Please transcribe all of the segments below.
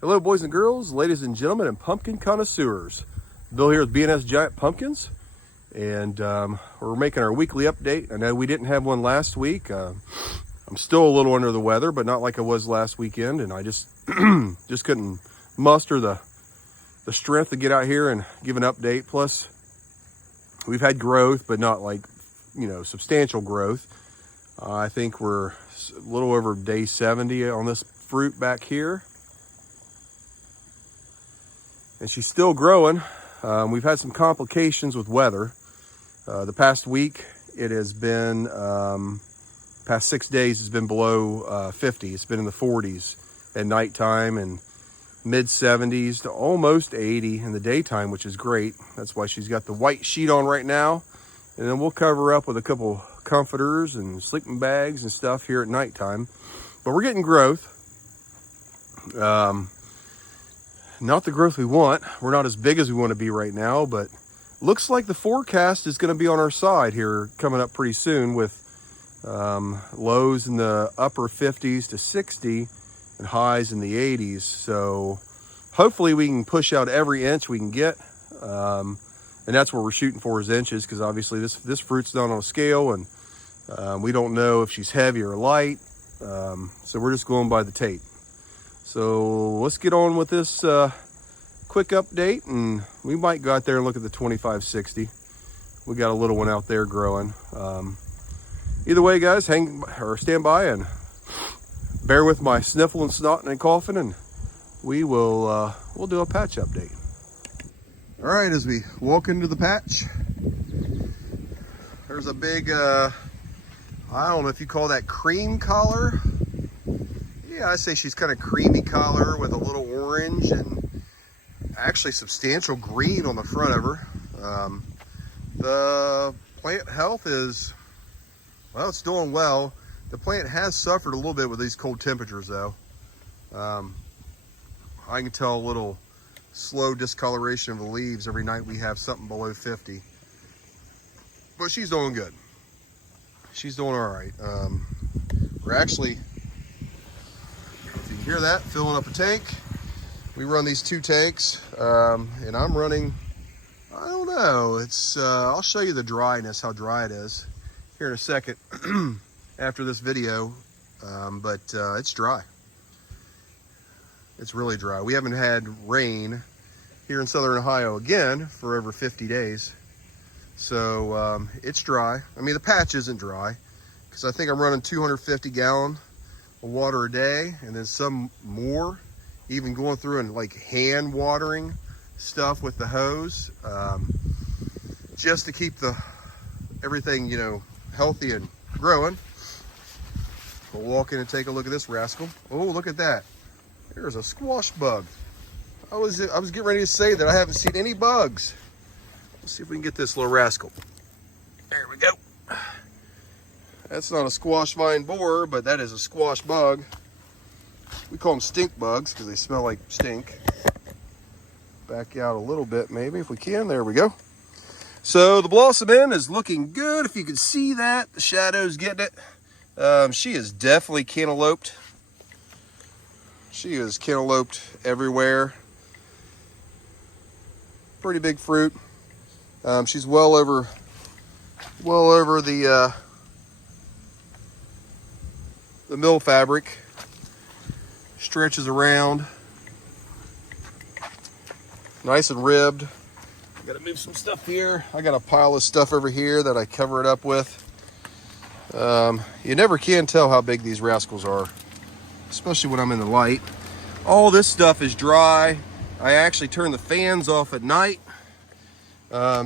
Hello, boys and girls, ladies and gentlemen, and pumpkin connoisseurs. Bill here with B&S Giant Pumpkins, and we're making our weekly update. I know we didn't have one last week. I'm still a little under the weather, but not like I was last weekend, and I just just couldn't muster the strength to get out here and give an update. Plus, we've had growth, but not like, substantial growth. I think we're a little over day 70 on this fruit back here. And she's still growing. We've had some complications with weather. The past week, it has been, past 6 days, has been below 50. It's been in the 40s at nighttime and mid 70s to almost 80 in the daytime, which is great. That's why she's got the white sheet on right now. And then we'll cover her up with a couple comforters and sleeping bags and stuff here at nighttime. But we're getting growth. Not the growth we want. We're not as big as we want to be right now, but looks like the forecast is going to be on our side here coming up pretty soon, with lows in the upper 50s to 60 and highs in the 80s. So hopefully we can push out every inch we can get. And that's what we're shooting for, is inches, because obviously this fruit's not on a scale, and we don't know if she's heavy or light. So we're just going by the tape. So let's get on with this quick update, and we might go out there and look at the 2560. We got a little one out there growing. Either way, guys, stand by and bear with my sniffling, snotting, and coughing, and we'll do a patch update. All right, as we walk into the patch, there's a big, I don't know if you call that cream collar. Yeah, I say she's kind of creamy color with a little orange and actually substantial green on the front of her. The plant health is, well, it's doing well. The plant has suffered a little bit with these cold temperatures, though. I can tell a little slow discoloration of the leaves every night we have something below 50. But she's doing good. She's doing all right. We're actually, if you can hear that, filling up a tank. We run these 2 tanks, and I'm running, I don't know, it's, I'll show you the dryness, how dry it is here in a second after this video, but it's dry. It's really dry. We haven't had rain here in Southern Ohio again for over 50 days. So it's dry. I mean, the patch isn't dry, because I think I'm running 250 gallon of water a day, and then some more, even going through and like hand watering stuff with the hose, just to keep everything, healthy and growing. We'll walk in and take a look at this rascal. Oh, look at that. There's a squash bug. I was getting ready to say that I haven't seen any bugs. Let's see if we can get this little rascal. There we go. That's not a squash vine borer, but that is a squash bug. We call them stink bugs because they smell like stink. Back out a little bit maybe if we can. There we go. So the blossom end is looking good. If you can see that, the shadow's getting it. She is definitely cantalouped. She is cantalouped everywhere. Pretty big fruit. She's well over the mill fabric. Stretches around. Nice and ribbed. I gotta move some stuff here. I got a pile of stuff over here that I cover it up with. You never can tell how big these rascals are, especially when I'm in the light. All this stuff is dry. I actually turn the fans off at night,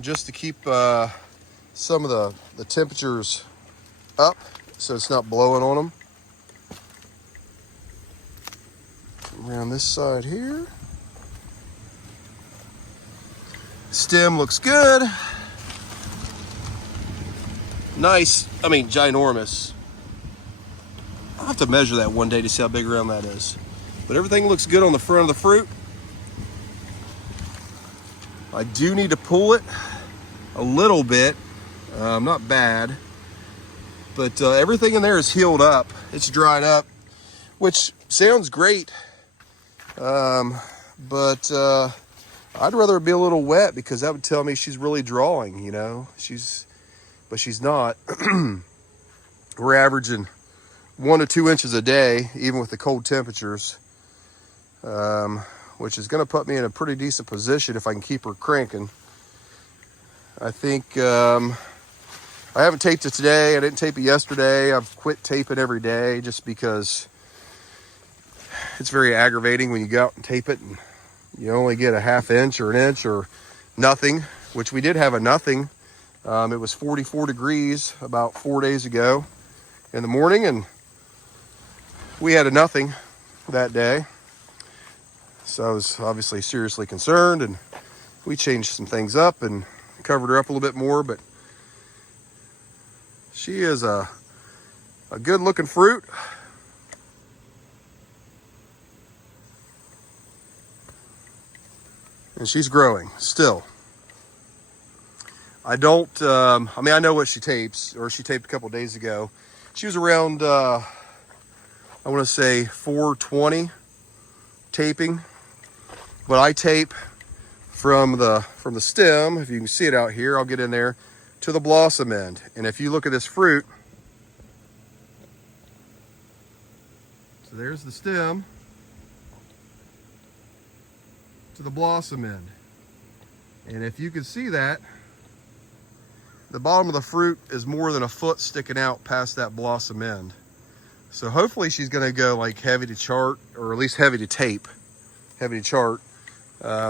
just to keep some of the temperatures up so it's not blowing on them. Around this side here. Stem looks good. Nice, I mean ginormous. I'll have to measure that one day to see how big around that is. But everything looks good on the front of the fruit. I do need to pull it a little bit, not bad, but everything in there is healed up. It's dried up, which sounds great But I'd rather it be a little wet because that would tell me she's really drawing, you know. But she's not. We're averaging 1 to 2 inches a day, even with the cold temperatures, which is going to put me in a pretty decent position if I can keep her cranking. I think I haven't taped it today. I didn't tape it yesterday. I've quit taping every day just because it's very aggravating when you go out and tape it and you only get a ½ inch or an inch or nothing, which we did have a nothing. It was 44 degrees about 4 days ago in the morning, and we had a nothing that day. So I was obviously seriously concerned, and we changed some things up and covered her up a little bit more. But she is a good looking fruit. And she's growing still. I don't, I mean, I know what she tapes, or she taped a couple days ago. She was around, I want to say 420 taping, but I tape from the stem, if you can see it out here, I'll get in there, to the blossom end. And if you look at this fruit, so there's the stem to the blossom end. And if you can see that, the bottom of the fruit is more than a foot sticking out past that blossom end. So hopefully she's gonna go like heavy to chart, or at least heavy to tape, heavy to chart,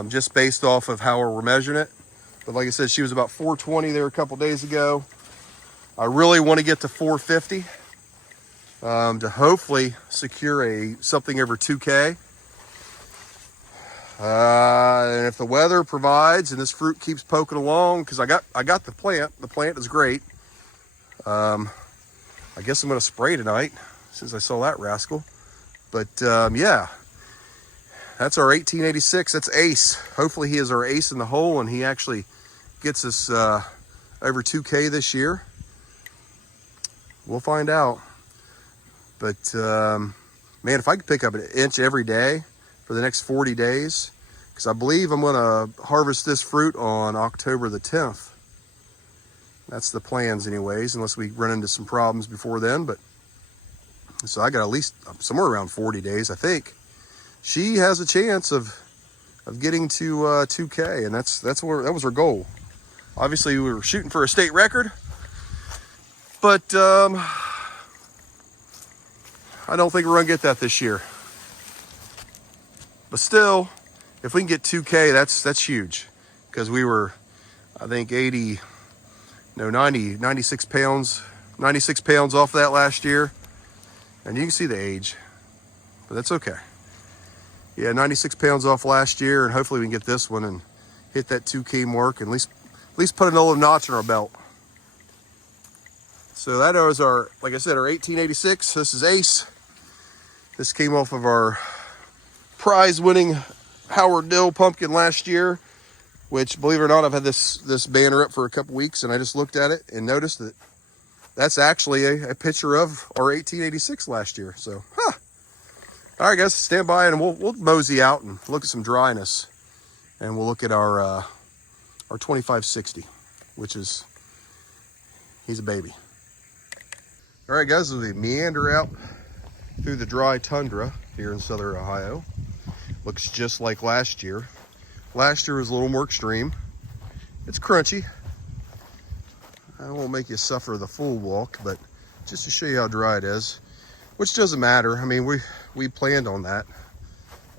just based off of how we're measuring it. But like I said, she was about 420 there a couple days ago. I really want to get to 450 to hopefully secure something over 2K. And if the weather provides and this fruit keeps poking along, because I got the plant is great. I guess I'm gonna spray tonight since I saw that rascal. But yeah, that's our 1886. That's Ace. Hopefully he is our ace in the hole and he actually gets us over 2K this year. We'll find out. But man, if I could pick up an inch every day for the next 40 days, because I believe I'm going to harvest this fruit on October the 10th. That's the plans anyways, unless we run into some problems before then. But so I got at least somewhere around 40 days, I think. She has a chance of getting to 2K, and that was her goal. Obviously, we were shooting for a state record, but I don't think we're going to get that this year. But still, if we can get 2K, that's huge, because we were, I think, 96 pounds off that last year, and you can see the age, but that's okay. Yeah, 96 pounds off last year, and hopefully we can get this one and hit that 2K mark, and at least put another notch in our belt. So that was our, like I said, our 1886. This is Ace. This came off of our prize-winning Howard Dill pumpkin last year, which, believe it or not, I've had this banner up for a couple weeks, and I just looked at it and noticed that that's actually a picture of our 1886 last year. So, all right, guys, stand by and we'll mosey out and look at some dryness, and we'll look at our 2560, which is, he's a baby. All right, guys, as we meander out through the dry tundra here in southern Ohio, looks just like last year. Last year was a little more extreme. It's crunchy. I won't make you suffer the full walk, but just to show you how dry it is, which doesn't matter. I mean, we planned on that.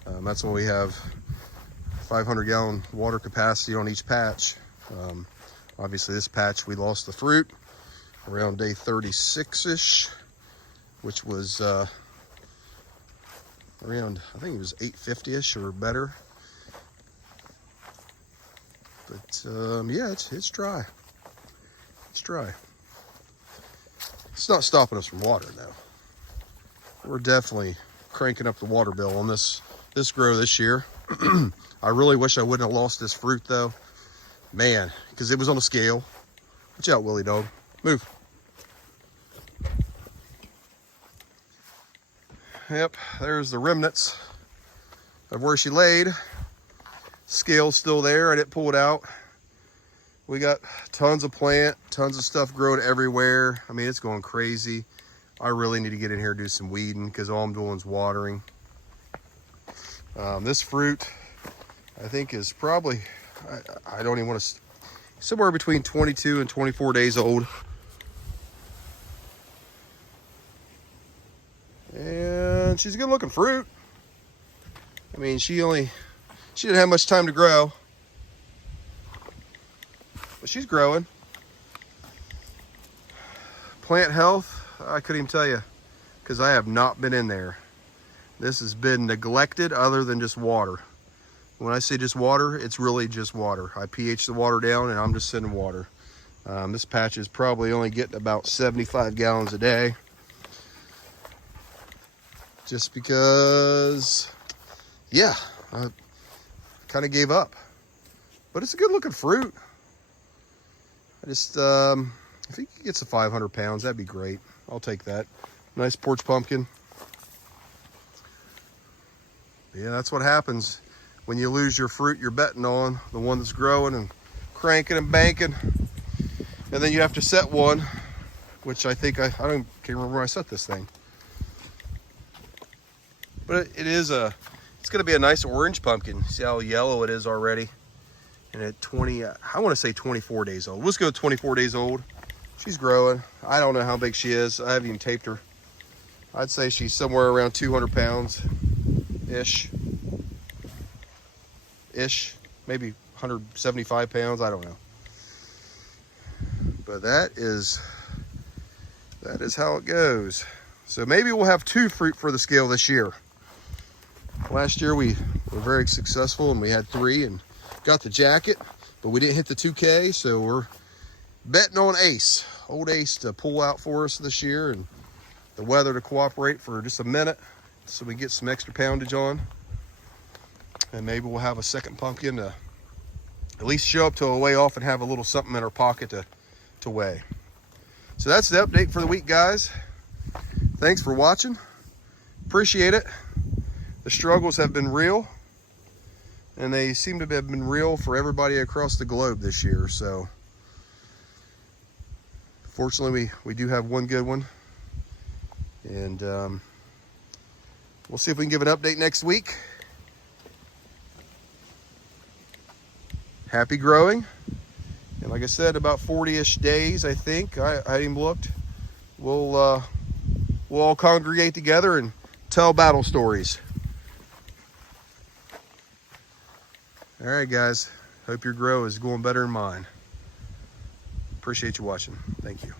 That's why we have 500-gallon water capacity on each patch. Obviously, this patch, we lost the fruit around day 36-ish, which was around, I think it was 850-ish or better. But yeah, it's dry. It's dry. It's not stopping us from watering though. We're definitely cranking up the water bill on this grow this year. I really wish I wouldn't have lost this fruit though. Man, because it was on a scale. Watch out, Willie dog. Move. Yep, there's the remnants of where she laid. Scale's still there. I didn't pull it out. We got tons of plant, tons of stuff growing everywhere. I mean, it's going crazy. I really need to get in here and do some weeding because all I'm doing is watering. This fruit, I think, is probably, I don't even want to, somewhere between 22 and 24 days old. And she's a good looking fruit. I mean, she didn't have much time to grow, but she's growing. Plant health, I couldn't even tell you because I have not been in there. This has been neglected other than just water. When I say just water, it's really just water. I pH the water down and I'm just sending water. This patch is probably only getting about 75 gallons a day. Just because, yeah, I kind of gave up. But it's a good looking fruit. I just, if he gets to 500 pounds, that'd be great. I'll take that. Nice porch pumpkin. Yeah, that's what happens when you lose your fruit you're betting on, the one that's growing and cranking and banking. And then you have to set one, which I think, can't remember when I set this thing. But it's going to be a nice orange pumpkin. See how yellow it is already? And at 20, I want to say 24 days old. Let's go 24 days old. She's growing. I don't know how big she is. I haven't even taped her. I'd say she's somewhere around 200 pounds-ish. Maybe 175 pounds. I don't know. But that is how it goes. So maybe we'll have 2 fruit for the scale this year. Last year we were very successful and we had 3 and got the jacket, but we didn't hit the 2K, so we're betting on Ace, old Ace, to pull out for us this year and the weather to cooperate for just a minute so we get some extra poundage on. And maybe we'll have a second pumpkin to at least show up to a weigh off and have a little something in our pocket to weigh. So that's the update for the week, guys. Thanks for watching. Appreciate it. The struggles have been real, and they seem to have been real for everybody across the globe this year. So fortunately, we do have one good one, and we'll see if we can give an update next week. Happy growing, and like I said, about 40-ish days, I think. I even looked. We'll all congregate together and tell battle stories. All right, guys. Hope your grow is going better than mine. Appreciate you watching. Thank you.